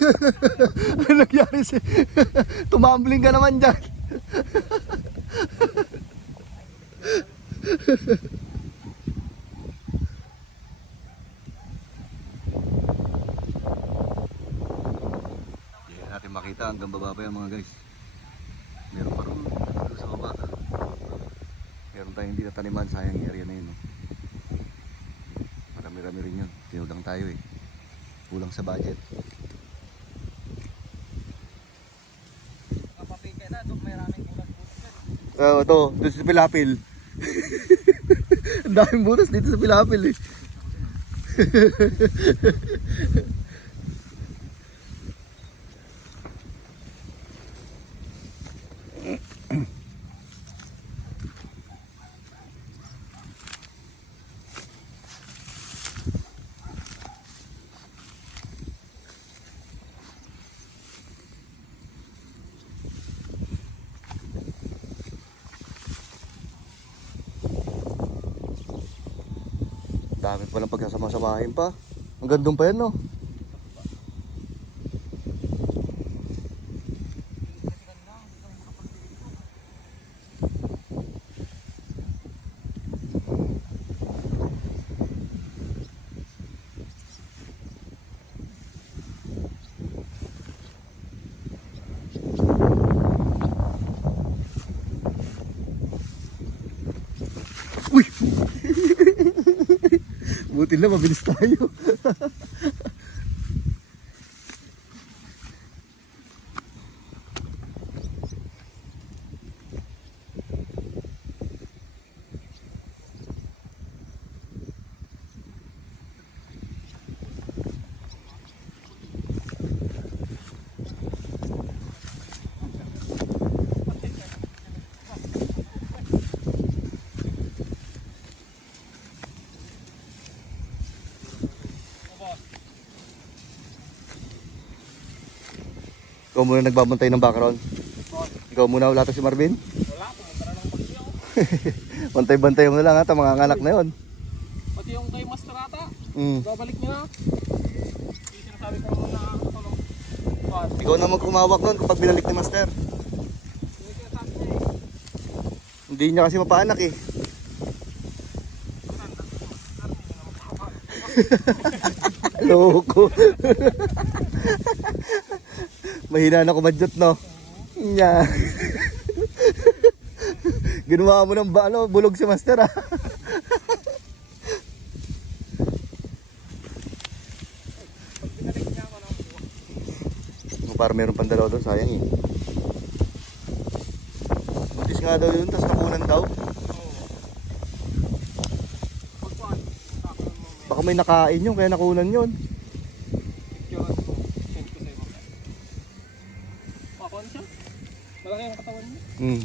Ano nangyari si... Tumambling ka naman dyan. Hindi natin makita hanggang baba pa yan mga guys. Meron pa rin sa baba. Meron tayong hindi nataniman, sayang yung area na yun. No? Marami-rami rin yun. Tinulang tayo eh. Kulang sa budget. Kapapika na, doon may raming kulang butas. Oo, ito. Dito sa Pilapil. Ang daming butas dito sa Pilapil eh. Dami palang pagsasama-samahin pa. Ang gandong pa yan, no? Uy! Buti na, mabilis tayo. Ikaw muna nagbabantay ng background. Ikaw muna, wala to si Marvin. Wala, pumunta na ng bagyo. Bantay-bantay mo na lang ata, mga anak na yun. Pati yung kay Master ata, Mm. babalik niya na. Yung sinasabi ko na tulong. Ikaw na magkumawak nun kapag binalik ni Master. Yung sinasabi niya eh. Hindi niya kasi mapaanak eh. Loko. Mahina na kumadyot, no? Nya. Ginawa mo ng bulog si Master ah. Pag binalik niya ako ng Para meron pang dalaw doon, sayang eh. Buntis nga daw yun, tapos nakunan daw. pagpuan, Baka may nakain yun, kaya nakunan yun. picture ko, send ko sa'yo. Pakon siya? Malaki ang katawan niya. Hmm.